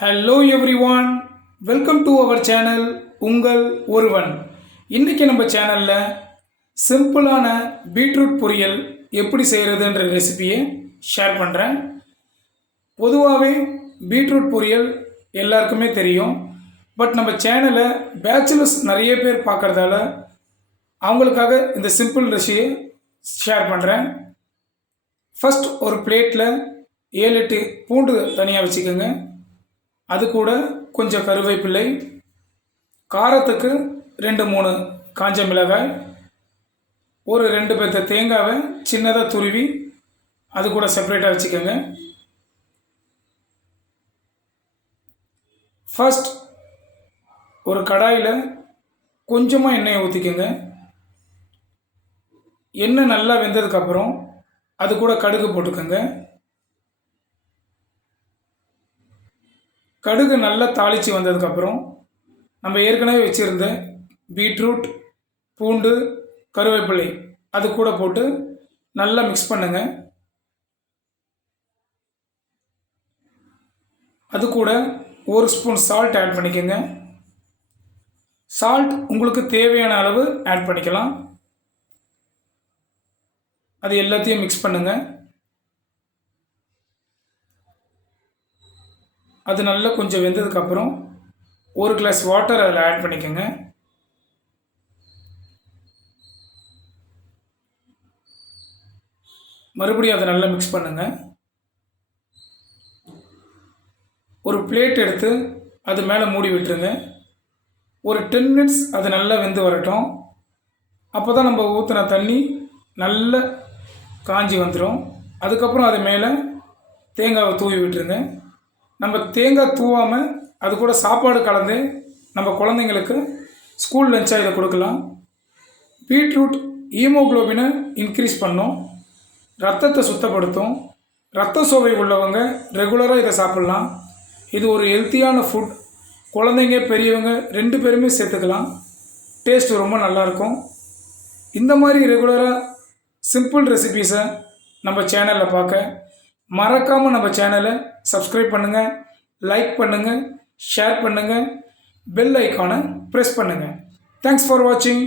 Hello everyone, welcome to our channel உங்கள் ஒருவன். இன்றைக்கி நம்ம சேனலில் சிம்பிளான பீட்ரூட் பொரியல் எப்படி செய்கிறதுன்ற ரெசிபியை ஷேர் பண்ணுறேன். பொதுவாகவே பீட்ரூட் பொரியல் எல்லாருக்குமே தெரியும். பட் நம்ம சேனலை பேச்சுலர்ஸ் நிறைய பேர் பார்க்குறதால அவங்களுக்காக இந்த சிம்பிள் ரெசிபியை ஷேர் பண்ணுறேன். ஃபஸ்ட் ஒரு பிளேட்டில் 7-8 பூண்டு தனியாக வச்சுக்கோங்க. அது கூட கொஞ்சம் கருவேப்பிலை, காரத்துக்கு 2-3 காஞ்ச மிளகாய், ஒரு 2 பேத்த தேங்காவை சின்னதாக துருவி அது கூட செப்பரேட்டாக வச்சுக்கோங்க. ஃபஸ்ட் ஒரு கடாயில் கொஞ்சமாக எண்ணெயை ஊற்றிக்கோங்க. எண்ணெய் நல்லா வெந்ததுக்கப்புறம் அது கூட கடுகு போட்டுக்கோங்க. கடுகு நல்லா தாளித்து வந்ததுக்கப்புறம் நம்ம ஏற்கனவே வச்சுருந்த பீட்ரூட், பூண்டு, கருவேப்பிலை அது கூட போட்டு நல்லா மிக்ஸ் பண்ணுங்க. அது கூட 1 ஸ்பூன் சால்ட் ஆட் பண்ணிக்கோங்க. சால்ட் உங்களுக்கு தேவையான அளவு ஆட் பண்ணிக்கலாம். அது எல்லாத்தையும் மிக்ஸ் பண்ணுங்கள். அது நல்லா கொஞ்சம் வெந்ததுக்கப்புறம் 1 கிளாஸ் வாட்டர் அதில் ஆட் பண்ணிக்கோங்க. மறுபடியும் அதை நல்லா மிக்ஸ் பண்ணுங்கள். ஒரு பிளேட் எடுத்து அது மேலே மூடி விட்டுருங்க. ஒரு 10 மினிட்ஸ் அது நல்லா வெந்து வரட்டும். அப்போ தான் நம்ம ஊற்றின தண்ணி நல்லா காஞ்சி வந்துடும். அதுக்கப்புறம் அது மேலே தேங்காவை தூவி விட்டுருங்க. நம்ம தேங்காய் தூவாமல் அது கூட சாப்பாடு கலந்து நம்ம குழந்தைங்களுக்கு ஸ்கூல் லஞ்சாக இதை கொடுக்கலாம். பீட்ரூட் ஹீமோக்ளோபினை இன்க்ரீஸ் பண்ணும், ரத்தத்தை சுத்தப்படுத்தும். ரத்த சோகை உள்ளவங்க ரெகுலராக இதை சாப்பிட்லாம். இது ஒரு ஹெல்த்தியான ஃபுட். குழந்தைங்க பெரியவங்க 2 பேருமே சேர்த்துக்கலாம். டேஸ்ட் ரொம்ப நல்லாயிருக்கும். இந்த மாதிரி ரெகுலராக சிம்பிள் ரெசிபீஸை நம்ம சேனலில் பார்க்க மறக்காமல் நம்ம சேனலை சப்ஸ்கிரைப் பண்ணுங்கள், லைக் பண்ணுங்கள், ஷேர் பண்ணுங்கள், பெல் ஐக்கானை ப்ரெஸ் பண்ணுங்கள். தேங்க்ஸ் ஃபார் வாட்சிங்.